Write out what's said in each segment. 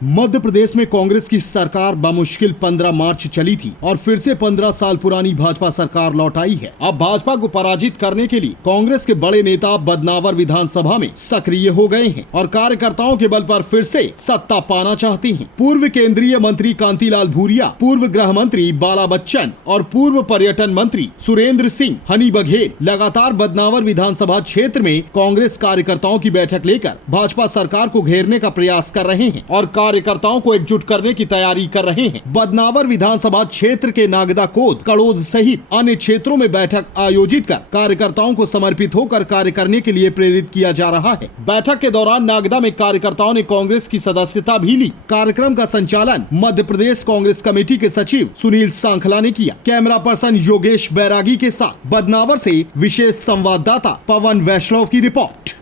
मध्य प्रदेश में कांग्रेस की सरकार बामुश्किल 15 मार्च चली थी और फिर से 15 साल पुरानी भाजपा सरकार लौट आई है। अब भाजपा को पराजित करने के लिए कांग्रेस के बड़े नेता बदनावर विधानसभा में सक्रिय हो गए हैं और कार्यकर्ताओं के बल पर फिर से सत्ता पाना चाहते हैं। पूर्व केंद्रीय मंत्री कांतिलाल भूरिया, पूर्व गृह मंत्री बाला बच्चन और पूर्व पर्यटन मंत्री सुरेंद्र सिंह हनी बघेल लगातार बदनावर विधानसभा क्षेत्र में कांग्रेस कार्यकर्ताओं की बैठक लेकर भाजपा सरकार को घेरने का प्रयास कर रहे हैं और कार्यकर्ताओं को एकजुट करने की तैयारी कर रहे हैं। बदनावर विधानसभा क्षेत्र के नागदा कोद, कड़ोद सहित अन्य क्षेत्रों में बैठक आयोजित कर कार्यकर्ताओं को समर्पित होकर कार्य करने के लिए प्रेरित किया जा रहा है। बैठक के दौरान नागदा में कार्यकर्ताओं ने कांग्रेस की सदस्यता भी ली। कार्यक्रम का संचालन मध्य प्रदेश कांग्रेस कमेटी के सचिव सुनील सांखला ने किया। कैमरा पर्सन योगेश बैरागी के साथ बदनावर से विशेष संवाददाता पवन वैष्णव की रिपोर्ट।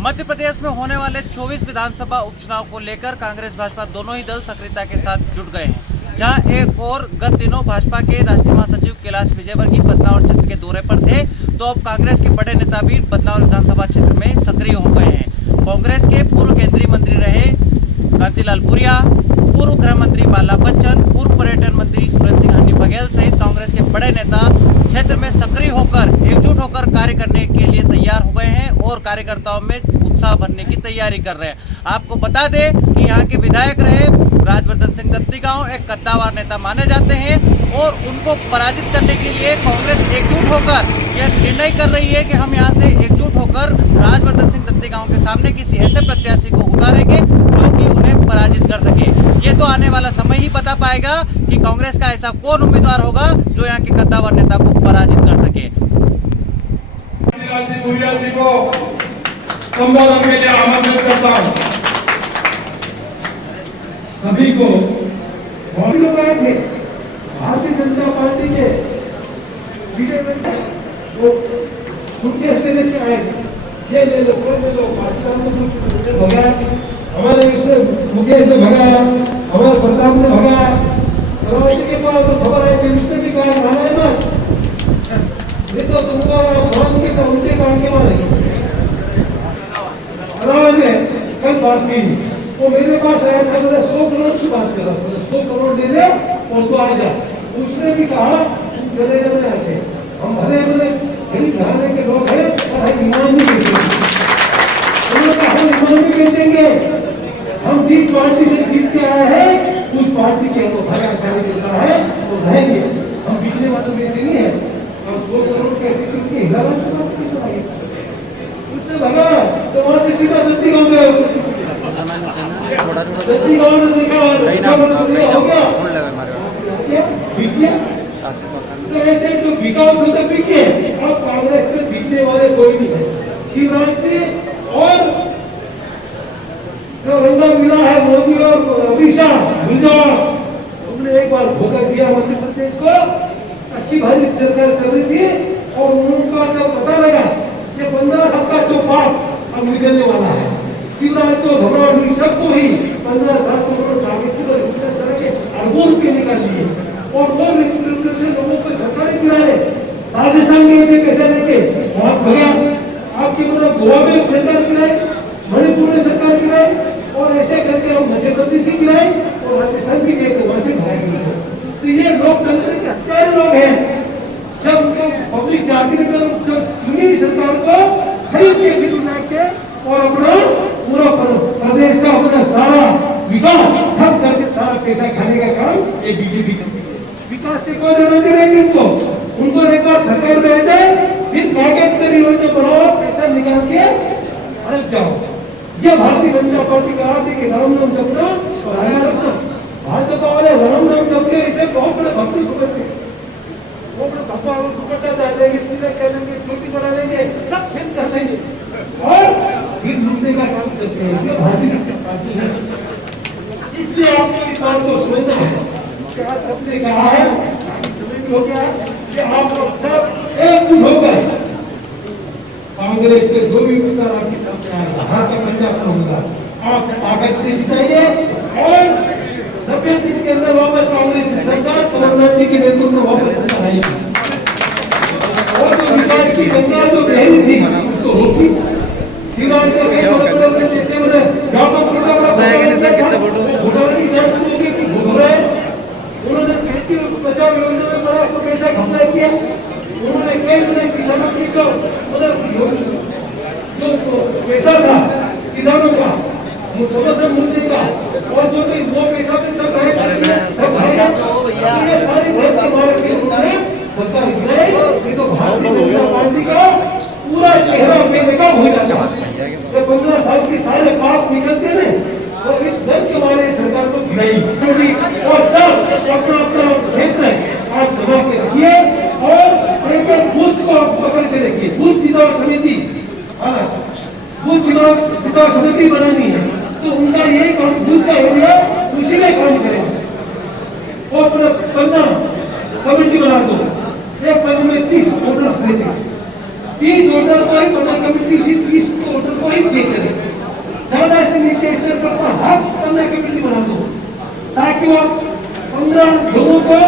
मध्य प्रदेश में होने वाले 24 विधानसभा उपचुनाव को लेकर कांग्रेस भाजपा दोनों ही दल सक्रियता के साथ जुट गए हैं। जहां एक और गत दिनों भाजपा के राष्ट्रीय महासचिव कैलाश विजयवर्गीय बदनावर क्षेत्र के दौरे पर थे, तो अब कांग्रेस के बड़े नेता भी बदनावर विधानसभा क्षेत्र में सक्रिय हो गए हैं। कांग्रेस के पूर्व केंद्रीय मंत्री रहे कांतिलाल भूरिया, पूर्व गृह मंत्री बाला बच्चन, पूर्व पर्यटन मंत्री सुरेंद्र सिंह हनी बघेल सहित कांग्रेस के बड़े नेता क्षेत्र में सक्रिय होकर एकजुट होकर कार्य करने के लिए तैयार हो गए हैं और कार्यकर्ताओं में उत्साह भरने की तैयारी कर रहे हैं। आपको बता दें कि यहाँ के विधायक रहे राजवर्धन सिंह दत्तीगांव एक कद्दावर नेता माने जाते हैं और उनको पराजित करने के लिए कांग्रेस एकजुट होकर यह निर्णय कर रही है कि हम यहाँ से एकजुट होकर राजवर्धन सिंह दत्तीगांव के सामने किसी ऐसे प्रत्याशी को उतारेंगे जो कि उन्हें पराजित कर सके। ये तो आने वाला समय ही बता पाएगा कि कांग्रेस का ऐसा कौन उम्मीदवार होगा जो यहाँ के कद्दावर नेता को पराजित कर सके। संबोधन के लिए आमंत्रित करता हूं। सभी को लोग आए थे भारतीय जनता पार्टी के वो सुटकेस लेने के आए थे, ये ले लो वो ले लो, पार्टी भगाया, हमारे मुकेश ने भगाया, हमारे प्रताप ने भगाया। के पास तो खबर है कि रिश्ते की कहा है ना, ये तो तुमको उनके काम के मारे कल बात की वो मेरे पास आया था, मैंने 100 करोड़ की बात कर रहा था, 100 करोड़ दे दे और तो आ जा। उसने भी कहा तुम चले जाओ ऐसे, हम भले भले गरीब घराने के लोग हैं और हम ईमान नहीं बेचेंगे। उन्होंने कहा हम ईमान नहीं बेचेंगे, हम जिस पार्टी से जीत के आए हैं उस पार्टी के हम भला कार्यकर्ता है और रहेंगे, हम बिजली वाले बेचेंगे है। और 100 करोड़ के उसने भगा तो वहां से सीधा दत्तीगांव में दत्तीगांव में देखा हो गया तो ऐसे तो बिका तो बिके। अब कांग्रेस में बिकने वाले कोई नहीं है। शिवराज जी और जो रंगा मिला है मोदी और अमित शाह, तुमने एक बार धोखा दिया मध्य प्रदेश को। अच्छी भारी सरकार चल रही थी और उनका जब पता लगा 15 साल का जो पाप अब निकलने वाला है, शिवराज तो घबराहट सबको ही 15 साल के अरबों रुपये निकाल लिए और वो लोगों को सरकारी गिराए। राजस्थान में ये पैसा लेके बहुत भगा, आपकी मतलब गोवा में सरकार गिराए, मणिपुर में सरकार गिराए और ऐसे करके हम मध्य प्रदेश की गिराए और राजस्थान की गए वहां से भाग। तो ये लोकतंत्र के हत्यारे लोग हैं। जब उनको पब्लिक चाकरी में चुनी सरकार को खरीद के फिर के और अपना पूरा प्रदेश का अपना सारा विकास ठप करके सारा पैसा खाने का काम ये बीजेपी करती है। विकास से कोई लेना नहीं रहेगी उनको एक बार सरकार में आ जाए फिर कागज पर योजना बनाओ, पैसा निकाल के अड़क जाओ। ये भारतीय जनता पार्टी का हाथ है कि राम नाम जपना और आया रखना। भाजपा वाले राम नाम जपने इसे बहुत बड़े भक्ति समझते हैं। वो अपने भगवान को दुपट्टा डाल देंगे, सीधे कर लेंगे, चोटी बढ़ा लेंगे, सब खेल कर लेंगे और फिर लूटने का काम करते हैं। ये भारतीय जनता पार्टी है। इसलिए आपको इस बात को समझना है कि आज सबने कहा है हो गया कि आप लोग सब एकजुट हो गए। कांग्रेस के जो भी उम्मीदवार आपके सामने आएगा हाथ का पंजा अपना होगा, आप ताकत से जिताइए और 90 दिन के अंदर वापस कांग्रेस सरकार कमलनाथ जी के नेतृत्व में वापस आएगी। और जो विकास की गंगा जो बहनी थी उसको रोकी। शिवराज ने व्यापक सर कितने घोटाले की जांच शुरू होगी कि घोटाला है। उन्होंने खेती बचाओ योजना में बड़ा आपको पैसा घपला किया। उन्होंने कई तरह किसानों की जो पैसा था किसानों का समर्थन मूल्य का और जो भी वो पैसा भी सब खाएगा ये सारी भ्रष्ट भारत के उन्होंने सरकार गिराई। ये तो भारतीय जनता पार्टी का पूरा चेहरा बेनकाब हो जाता है। ये 15 साल की सारे पाप निकलते ने और इस डर के मारे सरकार को गिराई। और सब अपना अपना क्षेत्र आप जमा के रखिए और एक एक बूथ को आप पकड़ के रखिए। बूथ चुनाव समिति बूथ चुनाव समिति बनानी है तो उनका यही काम बूथ का एरिया उसी में काम करें और अपना 15 कमेटी बना दो। एक पद में 30 वोटर्स देते 30 वोटर को ही 15 कमेटी से 30 वोटर को ही चेक करें। ज्यादा से नीचे स्तर पर हाफ 15 कमेटी बना दो ताकि वो 15 लोगों को